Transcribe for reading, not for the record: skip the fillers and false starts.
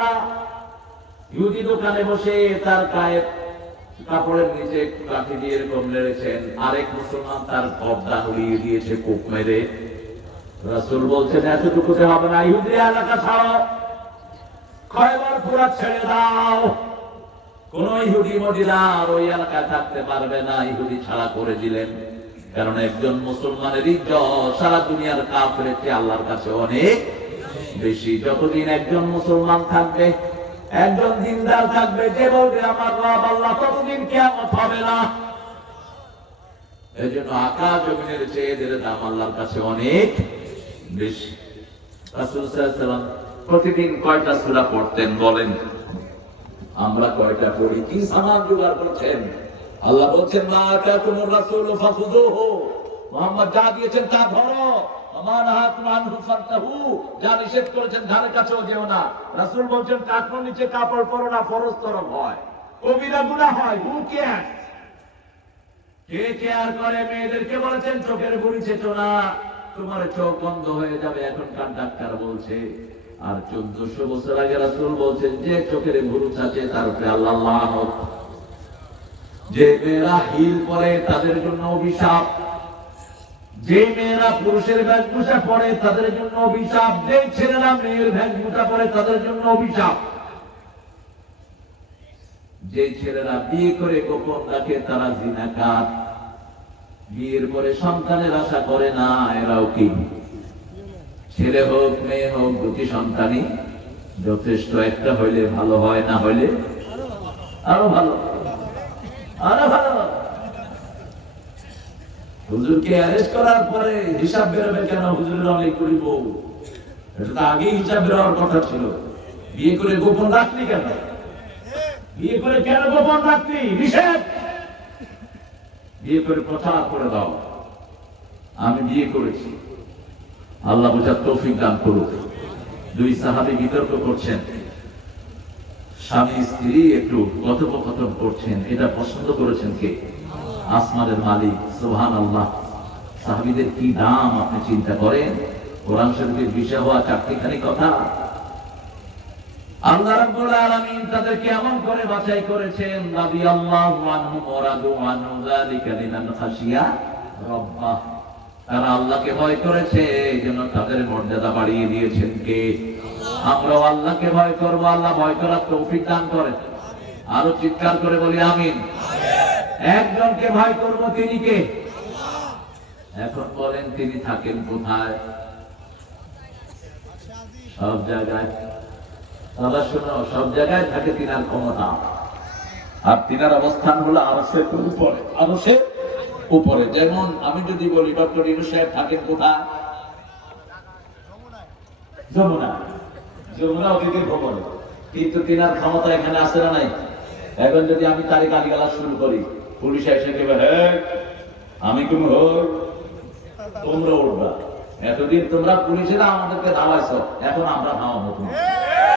না। ইহুদি দোকানে বসে তার গায়ে কাপড়ের নিচে কাঠি দিয়ে এরকম নেড়েছেন, আরেক মুসলমান তার পর্দা উড়িয়ে দিয়েছে কোপ মেরে। রাসূল বলছেন এতটুকুতে হবে না, ইহুদি এলাকা ছাড়ো, খয়বর পুরা ছেড়ে দাও। কোন ইহুদি মদিনা আর ওই এলাকায় থাকতে পারবে না, ইহুদি ছাড়া করে দিলেন। কারণ একজন মুসলমানের ইজ্জত সারা দুনিয়ার কাফেরের চেয়ে আল্লাহর কাছে অনেক বেশি। যতদিন একজন মুসলমান থাকবে, একজন দিনদার থাকবে, যে বলবে আমার রব আল্লাহ, ততদিন কিয়ামত হবে না। এই জন্য আকাশ জমিনের চেয়ে এদের দাম আল্লাহর কাছে অনেক বেশি। রাসূল সাল্লাল্লাহু আলাইহি ওয়াসাল্লাম প্রতিদিন কয়টা সূরা পড়তেন বলেন? আমরা কয়টা পড়ি? কি সামান জোগাড় করছেন? আল্লাহ বলছেন মা আতাকুমুর রাসূলু ফাখুযুহু, মুহাম্মদ যা দিয়েছেন তা ধরো, ওমা নাহাকুম আনহু ফান্তাহু, যা নিষেধ করেছেন ধারে কাছেও যেও না। রাসূল বলছেন কাপড় নিচে কাপড় পরো না, ফরজ তরফ হয়, কবিরা গুনাহ হয়। হু কেয়ার? কে কেয়ার করে? মেয়েদেরকে বলেছেন চোখের গুড়ি ছেটো না, তোমার চোখ বন্ধ হয়ে যাবে, এখনকার ডাক্তার বলছে। আর 1400 বছর আগে রাসূল বলছেন যে চোখের ভুরু চাচে তার উপরে আল্লাহ লানত। যে মেয়েরা হিল পরে তাদের জন্য অভিশাপ, যে মেয়েরা পুরুষের বেশভূষা পরে তাদের জন্য অভিশাপ, যে ছেলেরা মেয়ের বেশভূষা পরে তাদের জন্য অভিশাপ, যে ছেলেরা বিয়ে করে গোপন রাখে তারা জিনাকার, বিয়ের পরে সন্তানের আশা করে না এরাও কি? ছেলে হোক মেয়ে হোক দুটি সন্তানই যথেষ্ট, একটা হইলে ভালো হয়, না হইলে আরো ভালো, আরো ভালো। হুজুরকে অ্যারেস্ট করার পরে হিসাব বেরোবে কেন? হুজুরের অনেক করি বউ, এটা তো আগেই হিসাব বেরোয়ার কথা ছিল। বিয়ে করে গোপন রাখলি কেন? বিয়ে করে কেন গোপন রাখলি? নিষেধ। বিয়ে করে প্রচার করে দাও আমি বিয়ে করেছি। আল্লাহ বোঝার তৌফিক দান করুক। দুই সাহাবী বিতর্ক করছেন, স্বামী স্ত্রী একটু কথোপকথন করছেন, এটা পছন্দ করেছেন কে? আসমানের মালিক। সুবহানাল্লাহ। সাহাবীদের কি দাম আপনি চিন্তা করেন? কোরআন শরীফের বিষয় হওয়া চারটিখানি কথা। আল্লাহ রাব্বুল আলামিন তাদেরকে এমন করে বাছাই করেছেন, রাদিয়াল্লাহু আনহু ওয়া রাদু আনহু, যালিকা লিমান খাশিয়া রাব্বাহ। তারা আল্লাহকে ভয় করেছে, এইজন্য তাদের মর্যাদা বাড়িয়ে দিয়েছেন কে? আমরাও আল্লাহকে ভয় করব, আল্লাহ ভয় করার তৌফিক দান করেন। আরো চিৎকার করে বলি আমিন। একজনকে ভয় করব, তিনি কে? এখন বলেন তিনি থাকেন কোথায়? সব জায়গায়। তাহলে শোনো, সব জায়গায় থাকে তিনার ক্ষমতা, আর তিনার অবস্থান হলো আরশের উপরে, আরশের উপরে। যেমন আমি যদি বলি ডক্টর ইউনূস সাহেব থাকেন কোথায়? যমুনা। যমুনা অতীতের খবরে, কিন্তু তিনার ক্ষমতা এখানে আসে না নাই? এখন যদি আমি তারে গালিগালাজ শুরু করি, পুলিশ এসে কেবে হ্যাঁ আমি তুমি হোর, তোমরা উঠবা। এতদিন তোমরা পুলিশেরা আমাদেরকে ধাওয়াইছ, এখন আমরা ধাওয়াবো তোমার।